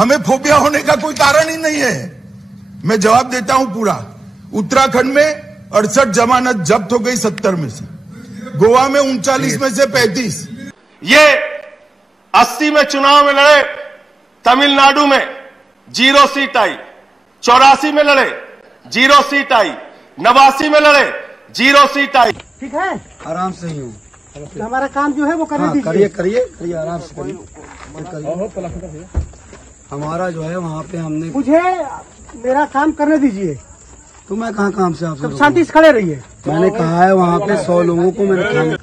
हमें फोबिया होने का कोई कारण ही नहीं है। मैं जवाब देता हूं पूरा। उत्तराखंड में 68 जमानत जब्त हो गई 70 में से, गोवा में 39 में से 35। ये 80 में चुनाव में लड़े, तमिलनाडु में 0 सीट आई, 84 में लड़े 0 सीट आई, 89 में लड़े 0 सीट आई। ठीक है, आराम से ही हूँ। हमारा काम जो है वो करने दीजिए। करिए करिए करिए, आराम से करिए। हमारा जो है वहाँ पे हमने, मुझे मेरा काम करने दीजिए। तो मैं कहाँ काम से आपसे, सब शांति से खड़े रहिए। मैंने कहा है वहाँ पे 100 लोगों को मैंने काम।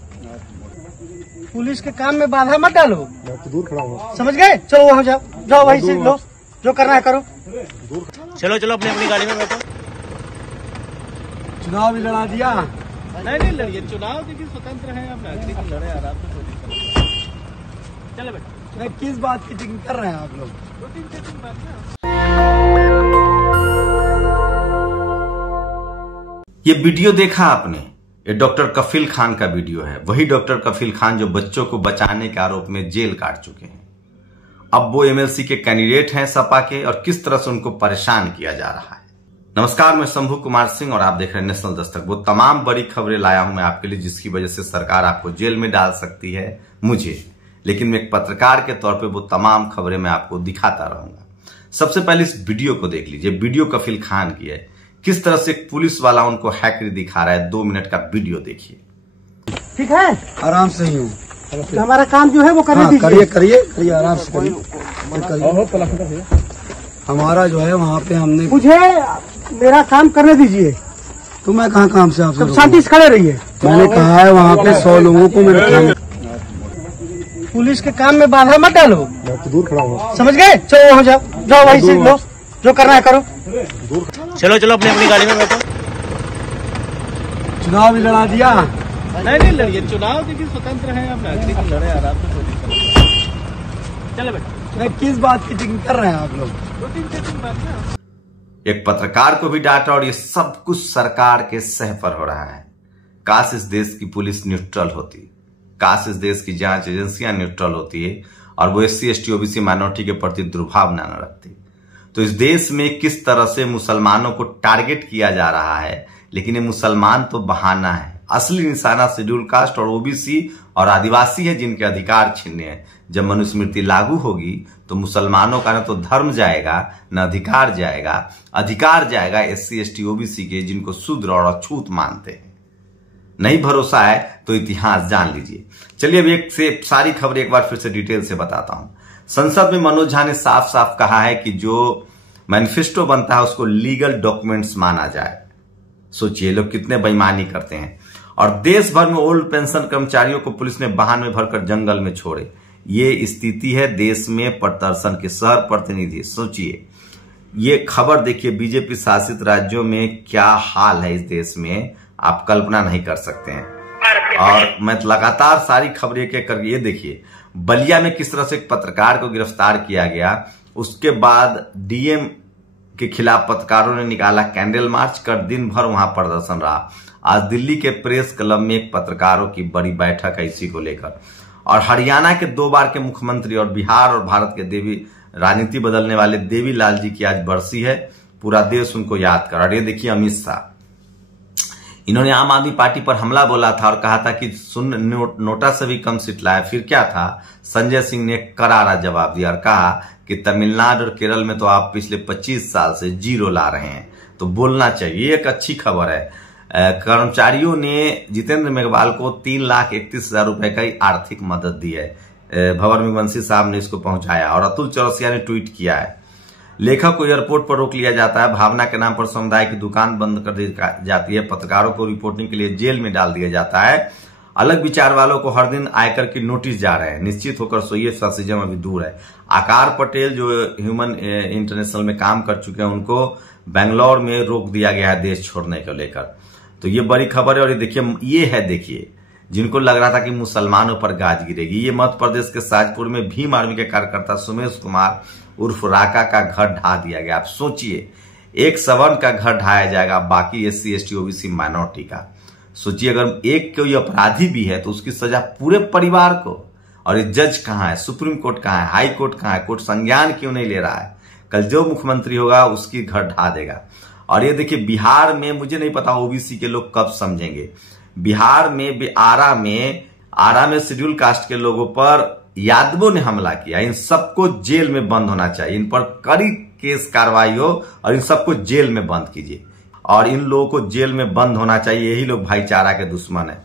पुलिस के काम में बाधा मत डालो। दूर खड़ा हुआ, समझ गए? चलो वहाँ जाओ, जाओ वहीं से लो, जो करना है करो। चलो चलो अपनी अपनी गाड़ी में बैठो। चुनाव भी लड़ा दिया। नहीं लड़िए, चुनाव देखिए स्वतंत्र है, आप नागरिक लड़े आराम से। चलो बेटा, मैं किस बात की चिंता कर रहे हैं आप लोग? 2-3 सेकंड बाद में। ये वीडियो देखा आपने? ये डॉक्टर कफील खान का वीडियो है। वही डॉक्टर कफील खान जो बच्चों को बचाने के आरोप में जेल काट चुके हैं। अब वो एमएलसी के कैंडिडेट हैं सपा के, और किस तरह से उनको परेशान किया जा रहा है। नमस्कार, मैं शंभू कुमार सिंह और आप देख रहे हैं नेशनल दस्तक। वो तमाम बड़ी खबरें लाया हूं मैं आपके लिए जिसकी वजह से सरकार आपको जेल में डाल सकती है, मुझे, लेकिन मैं एक पत्रकार के तौर पे वो तमाम खबरें मैं आपको दिखाता रहूंगा। सबसे पहले इस वीडियो को देख लीजिए। वीडियो कफील खान की है, किस तरह से एक पुलिस वाला उनको हैकरी दिखा रहा है। 2 मिनट का वीडियो देखिए। ठीक है, आराम से ही हूँ। हमारा काम जो है वो करने दीजिए। करिए करिए करिए, आराम से करिए। हमारा जो है वहाँ पे हमने, मुझे मेरा काम करने दीजिए। तो मैं कहाँ काम से आपसे, सब शांति से खड़े रहिए। मैंने कहा है वहाँ पे 100 लोगों को मैंने काम। पुलिस के काम में बाधा मत डालो। दूर खड़ा हुआ, समझ गए? चलो वहाँ जाओ, जाओ वहीं से लो, जो करना है करो। चलो चलो अपनी अपनी गाड़ी में बैठो। चुनाव भी लड़ा दिया। नहीं लड़िए, चुनाव देखिए स्वतंत्र है, आप नागरिक लड़े आराम से। चलो बेटा, मैं किस बात की चिंता कर रहे हैं आप लोग? 2-3 सेकंड बाद में। एक पत्रकार को भी डांटा, और ये सब कुछ सरकार के सह पर हो रहा है। काश इस देश की पुलिस न्यूट्रल होती, काश इस देश की जांच एजेंसियां न्यूट्रल होती है और वो SC ST OBC माइनॉरिटी के प्रति दुर्भावना न रखती। तो इस देश में किस तरह से मुसलमानों को टारगेट किया जा रहा है, लेकिन ये मुसलमान तो बहाना है। असली निशाना शेड्यूल कास्ट और OBC और आदिवासी है, जिनके अधिकार छीने हैं। जब मनुस्मृति लागू होगी तो मुसलमानों का न तो धर्म जाएगा न अधिकार जाएगा। अधिकार जाएगा SC ST OBC के, जिनको शूद्र और अछूत मानते हैं। नहीं भरोसा है तो इतिहास जान लीजिए। चलिए अब एक से सारी खबरें एक बार फिर से डिटेल से बताता हूं। संसद में मनोज झा ने साफ साफ कहा है कि जो मैनिफेस्टो बनता है उसको लीगल डॉक्यूमेंट्स माना जाए। सोचिए लोग कितने बेईमानी करते हैं। और देश भर में ओल्ड पेंशन कर्मचारियों को पुलिस ने वाहन में भरकर जंगल में छोड़े। ये स्थिति है देश में प्रदर्शन के। शहर प्रतिनिधि, सोचिए ये खबर देखिए। बीजेपी शासित राज्यों में क्या हाल है इस देश में, आप कल्पना नहीं कर सकते हैं। और मैं लगातार सारी खबरें एक एक करके, ये देखिए बलिया में किस तरह से एक पत्रकार को गिरफ्तार किया गया। उसके बाद डीएम के खिलाफ पत्रकारों ने निकाला कैंडल मार्च कर, दिन भर वहां प्रदर्शन रहा। आज दिल्ली के प्रेस क्लब में एक पत्रकारों की बड़ी बैठक है इसी को लेकर। और हरियाणा के 2 बार के मुख्यमंत्री और बिहार और भारत के देवी राजनीति बदलने वाले देवी लाल जी की आज बरसी है। पूरा देश उनको याद कर। और ये देखिए अमित शाह, इन्होंने आम आदमी पार्टी पर हमला बोला था और कहा था कि नोटा से भी कम सीट लाया। फिर क्या था, संजय सिंह ने करारा जवाब दिया और कहा कि तमिलनाडु और केरल में तो आप पिछले 25 साल से 0 ला रहे हैं, तो बोलना चाहिए। एक अच्छी खबर है, कर्मचारियों ने जितेंद्र मेघवाल को 3,31,000 रुपए का आर्थिक मदद दी है। भंवर मेघवंशी साहब ने इसको पहुंचाया। और अतुल चौरसिया ने ट्वीट किया है, लेखक को एयरपोर्ट पर रोक लिया जाता है, भावना के नाम पर समुदाय की दुकान बंद कर दी जाती है, पत्रकारों को रिपोर्टिंग के लिए जेल में डाल दिया जाता है, अलग विचार वालों को हर दिन आयकर की नोटिस जा रहे हैं, निश्चित होकर सोइए फैसिज्म अभी दूर है। आकार पटेल जो ह्यूमन इंटरनेशनल में काम कर चुके हैं, उनको बेंगलोर में रोक दिया गया है देश छोड़ने को लेकर। तो ये बड़ी खबर है। और ये देखिए, ये है देखिए जिनको लग रहा था कि मुसलमानों पर गाज गिरेगी, ये मध्य प्रदेश के शाहजपुर में भीम आर्मी के कार्यकर्ता सुमेश कुमार उर्फ राका का घर ढा दिया गया। आप सोचिए, एक सवर्ण का घर ढाया जाएगा, बाकी SC ST OBC माइनॉरिटी का। सोचिए अगर एक कोई अपराधी भी है तो उसकी सजा पूरे परिवार को। और ये जज कहाँ है, सुप्रीम कोर्ट कहाँ है, हाई कोर्ट कहाँ है, कोर्ट संज्ञान क्यों नहीं ले रहा है? कल जो मुख्यमंत्री होगा उसकी घर ढा देगा। और ये देखिए बिहार में, मुझे नहीं पता ओबीसी के लोग कब समझेंगे, बिहार में आरा में शेड्यूल कास्ट के लोगों पर यादवों ने हमला किया। इन सबको जेल में बंद होना चाहिए, इन पर कड़ी केस कार्रवाई हो और इन सबको जेल में बंद कीजिए और इन लोगों को जेल में बंद होना चाहिए। यही लोग भाईचारा के दुश्मन है।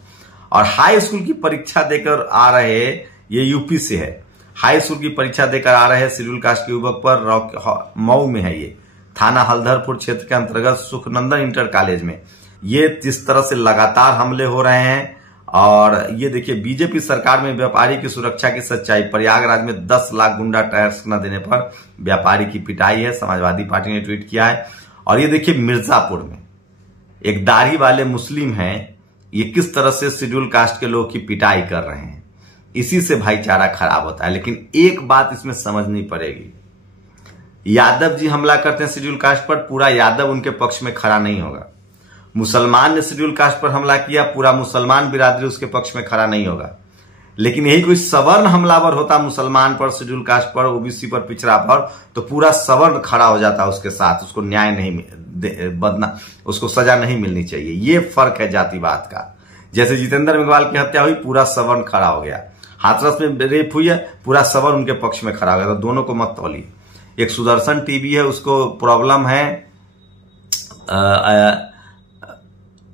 और हाई स्कूल की परीक्षा देकर आ रहे, ये यूपी से है, हाई स्कूल की परीक्षा देकर आ रहे शेड्यूल कास्ट के युवक पर मऊ में है, ये थाना हल्दरपुर क्षेत्र के अंतर्गत सुखनंदन इंटर कॉलेज में ये जिस तरह से लगातार हमले हो रहे हैं। और ये देखिए बीजेपी सरकार में व्यापारी की सुरक्षा की सच्चाई, प्रयागराज में 10 लाख गुंडा टैक्स न देने पर व्यापारी की पिटाई है, समाजवादी पार्टी ने ट्वीट किया है। और ये देखिए मिर्जापुर में एक दाढ़ी वाले मुस्लिम हैं, ये किस तरह से शेड्यूल कास्ट के लोग की पिटाई कर रहे हैं। इसी से भाईचारा खराब होता है। लेकिन एक बात इसमें समझनी पड़ेगी, यादव जी हमला करते हैं शेड्यूल कास्ट पर, पूरा यादव उनके पक्ष में खड़ा नहीं होगा। मुसलमान ने शेड्यूल कास्ट पर हमला किया, पूरा मुसलमान बिरादरी उसके पक्ष में खड़ा नहीं होगा। लेकिन यही कोई सवर्ण हमलावर होता मुसलमान पर, शेड्यूल कास्ट पर, ओबीसी पर, पिछड़ा पर, तो पूरा सवर्ण खड़ा हो जाता उसके साथ, उसको न्याय नहीं बदना, उसको सजा नहीं मिलनी चाहिए। ये फर्क है जातिवाद का। जैसे जितेंद्र मेघवाल की हत्या हुई, पूरा सवर्ण खड़ा हो गया। हाथरस में रेप हुई है, पूरा सवर्ण उनके पक्ष में खड़ा हो गया। तो दोनों को मत तौलिए। एक सुदर्शन टीवी है, उसको प्रॉब्लम है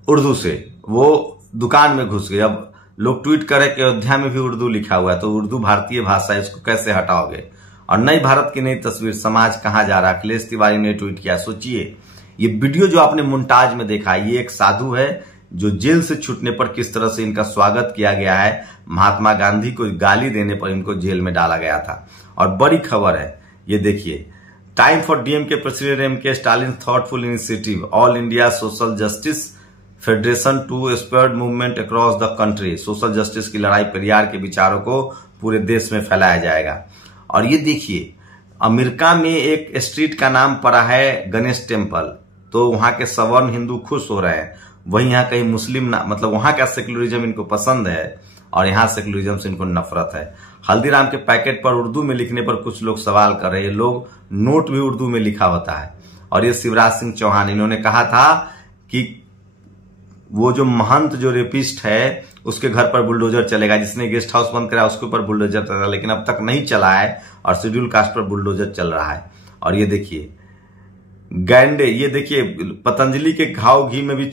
उर्दू से, वो दुकान में घुस गए। अब लोग ट्वीट करें कि अयोध्या में भी उर्दू लिखा हुआ है, तो उर्दू भारतीय भाषा है, इसको कैसे हटाओगे? और नई भारत की नई तस्वीर, समाज कहां जा रहा है, अखिलेश तिवारी ने ट्वीट किया। सोचिए ये वीडियो जो आपने मोन्टाज में देखा, ये एक साधु है जो जेल से छूटने पर किस तरह से इनका स्वागत किया गया है। महात्मा गांधी को गाली देने पर इनको जेल में डाला गया था। और बड़ी खबर है, ये देखिए, time for DMK president MK Stalin thoughtful initiative, all India social justice federation to spread movement across the country. Social justice की लड़ाई, पेरियार के विचारों को पूरे देश में फैलाया जाएगा। और ये देखिए अमेरिका में एक स्ट्रीट का नाम पड़ा है गणेश टेम्पल, तो वहां के सवर्ण हिंदू खुश हो रहे हैं। वहीं यहाँ कहीं मुस्लिम मतलब वहां का सेक्युलरिज्म इनको पसंद है और यहाँ सेक्युलरिज्म से इनको नफरत है। हल्दीराम के पैकेट पर उर्दू में लिखने पर कुछ लोग सवाल कर रहे हैं। लोग नोट भी उर्दू में लिखा होता है। और ये शिवराज सिंह चौहान, इन्होंने कहा था कि वो जो महंत जो रेपिस्ट है उसके घर पर बुलडोजर चलेगा, जिसने गेस्ट हाउस बंद कराया उसके ऊपर बुलडोजर चलेगा, लेकिन अब तक नहीं चला है और शेड्यूल कास्ट पर बुलडोजर चल रहा है। और ये देखिए गैंडे, ये देखिए पतंजलि के घाव घी में भी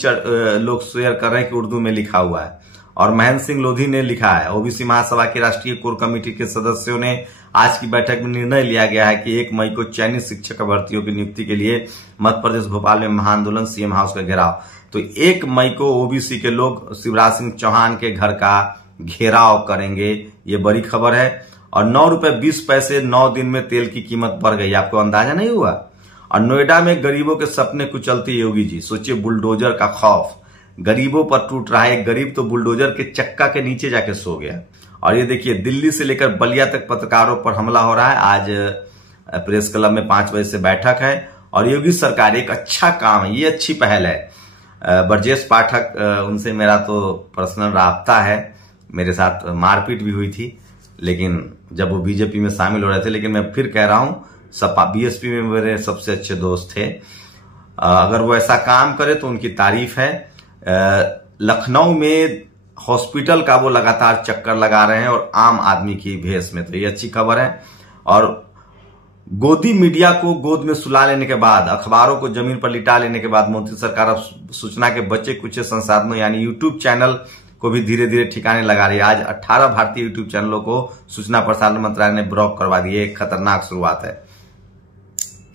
लोग शेयर कर रहे हैं कि उर्दू में लिखा हुआ है। और महेंद्र सिंह लोधी ने लिखा है। ओबीसी महासभा की राष्ट्रीय कोर कमेटी के सदस्यों ने आज की बैठक में निर्णय लिया गया है कि 1 मई को चयनित शिक्षक अभ्यर्थियों की नियुक्ति के लिए मध्य प्रदेश भोपाल में महाआंदोलन, सीएम हाउस का घेराव। तो 1 मई को ओबीसी के लोग शिवराज सिंह चौहान के घर का घेराव करेंगे। ये बड़ी खबर है। और 9 रुपए 20 पैसे 9 दिन में तेल की कीमत बढ़ गई, आपको अंदाजा नहीं हुआ। और नोएडा में गरीबों के सपने कुचलते योगी जी। सोचिए बुलडोजर का खौफ गरीबों पर टूट रहा है। एक गरीब तो बुलडोजर के चक्का के नीचे जाके सो गया। और ये देखिए दिल्ली से लेकर बलिया तक पत्रकारों पर हमला हो रहा है। आज प्रेस क्लब में 5 बजे से बैठक है। और योगी सरकार, एक अच्छा काम है, ये अच्छी पहल है। ब्रजेश पाठक, उनसे मेरा तो पर्सनल राब्ता है, मेरे साथ मारपीट भी हुई थी लेकिन जब वो बीजेपी में शामिल हो रहे थे। लेकिन मैं फिर कह रहा हूं, सपा बीएसपी में मेरे सबसे अच्छे दोस्त थे। अगर वो ऐसा काम करे तो उनकी तारीफ है। लखनऊ में हॉस्पिटल का वो लगातार चक्कर लगा रहे हैं और आम आदमी की भेष में, तो ये अच्छी खबर है। और गोदी मीडिया को गोद में सुला लेने के बाद, अखबारों को जमीन पर लिटा लेने के बाद मोदी सरकार अब सूचना के बचे कुछ संसाधनों यानी यूट्यूब चैनल को भी धीरे धीरे ठिकाने लगा रही है। आज 18 भारतीय यूट्यूब चैनलों को सूचना प्रसारण मंत्रालय ने ब्लॉक करवा दिए। एक खतरनाक शुरुआत है।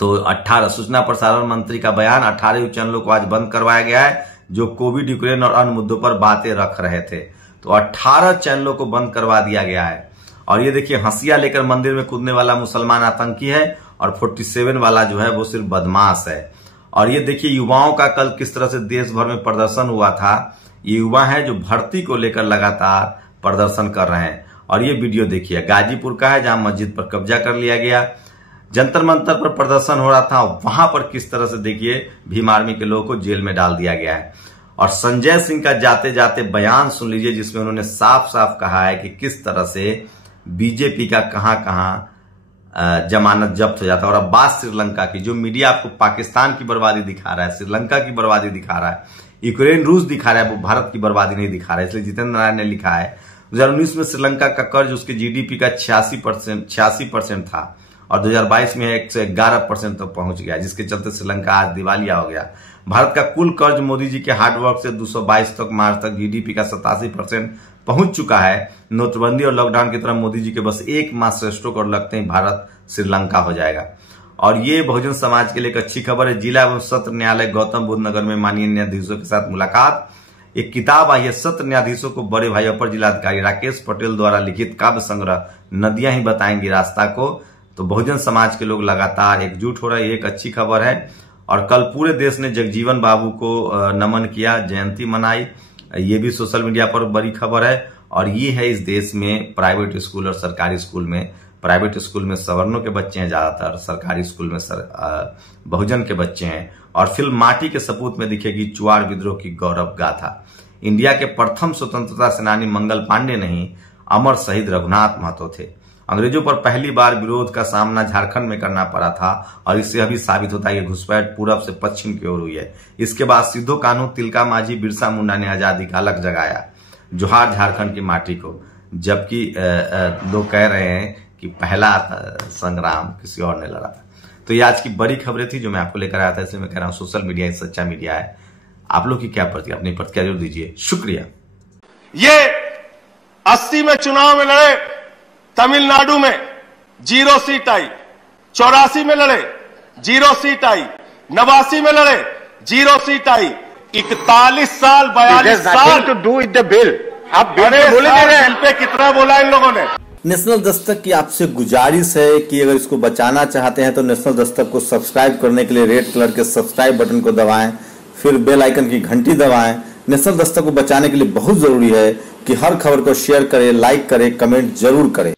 तो 18 सूचना प्रसारण मंत्री का बयान, 18 चैनलों को आज बंद करवाया गया है जो कोविड, यूक्रेन और अन्य मुद्दों पर बातें रख रहे थे। तो 18 चैनलों को बंद करवा दिया गया है। और ये देखिए हंसिया लेकर मंदिर में कूदने वाला मुसलमान आतंकी है और 47 वाला जो है वो सिर्फ बदमाश है। और ये देखिए युवाओं का कल किस तरह से देश भर में प्रदर्शन हुआ था। ये युवा है जो भर्ती को लेकर लगातार प्रदर्शन कर रहे हैं। और ये वीडियो देखिए गाजीपुर का है, जहां मस्जिद पर कब्जा कर लिया गया। जंतर मंतर पर प्रदर्शन हो रहा था, वहां पर किस तरह से देखिए भीम आर्मी के लोगों को जेल में डाल दिया गया है। और संजय सिंह का जाते जाते बयान सुन लीजिए, जिसमें उन्होंने साफ साफ कहा है कि किस तरह से बीजेपी का कहां कहां जमानत जब्त हो जाता है। और अब बात श्रीलंका की, जो मीडिया आपको पाकिस्तान की बर्बादी दिखा रहा है, श्रीलंका की बर्बादी दिखा रहा है, यूक्रेन रूस दिखा रहा है, वो भारत की बर्बादी नहीं दिखा रहा है। इसलिए जितेंद्र नारायण ने लिखा है 2019 में श्रीलंका का कर्ज उसके जीडीपी का 86% था और 2022 में 111% तक पहुंच गया, जिसके चलते श्रीलंका आज दिवालिया हो गया। भारत का कुल कर्ज मोदी जी के हार्डवर्क से 222 तक मार्च तक जीडीपी का 87% पहुंच चुका है। नोटबंदी और लॉकडाउन की तरह मोदी जी के बस एक मास स्ट्रोक और लगते ही भारत श्रीलंका हो जाएगा। और ये बहुजन समाज के लिए एक अच्छी खबर है। जिला एवं सत्र न्यायालय गौतम बुद्ध नगर में माननीय न्यायाधीशों के साथ मुलाकात। एक किताब आई है सत्र न्यायाधीशों को बड़े भाई अपर जिलाधिकारी राकेश पटेल द्वारा लिखित काव्य संग्रह नदियां ही बताएंगी रास्ता को। तो बहुजन समाज के लोग लगातार एकजुट हो रहे हैं, एक अच्छी खबर है। और कल पूरे देश ने जगजीवन बाबू को नमन किया, जयंती मनाई, ये भी सोशल मीडिया पर बड़ी खबर है। और ये है इस देश में प्राइवेट स्कूल और सरकारी स्कूल में, प्राइवेट स्कूल में सवर्णों के बच्चे हैं ज्यादातर, सरकारी स्कूल में बहुजन के बच्चे हैं। और फिल्म माटी के सपूत में दिखेगी चुआड़ विद्रोह की गौरव गाथा। इंडिया के प्रथम स्वतंत्रता सेनानी मंगल पांडे नहीं, अमर शहीद रघुनाथ महतो थे। अंग्रेजों पर पहली बार विरोध का सामना झारखंड में करना पड़ा था और इससे अभी साबित होता है कि घुसपैठ पूरब से पश्चिम की ओर हुई है। इसके बाद सिद्धो कान्हू, तिलका माझी, बिरसा मुंडा ने आजादी का अलग जगाया, जोहार झारखंड की माटी को। जबकि लोग कह रहे हैं कि पहला संग्राम किसी और ने लड़ा था। तो ये आज की बड़ी खबरें थी जो मैं आपको लेकर आया था, इसलिए मैं कह रहा हूं सोशल मीडिया ही सच्चा मीडिया है। आप लोग की क्या प्रतिक्रिया, अपनी प्रतिक्रिया जरूर दीजिए। शुक्रिया। ये 80 में चुनाव में लड़े, तमिलनाडु में 0 सीट आई, 84 में लड़े 0 सीट आई, 89 में लड़े 0 सीट आई, 41 साल 42 साल to do with the bill. आप बिल पे कितना बोला इन लोगों ने। नेशनल दस्तक की आपसे गुजारिश है कि अगर इसको बचाना चाहते हैं तो नेशनल दस्तक को सब्सक्राइब करने के लिए रेड कलर के सब्सक्राइब बटन को दबाएं, फिर बेल आइकन की घंटी दबाएं। नेशनल दस्तक को बचाने के लिए बहुत जरूरी है कि हर खबर को शेयर करें, लाइक करें, कमेंट जरूर करें।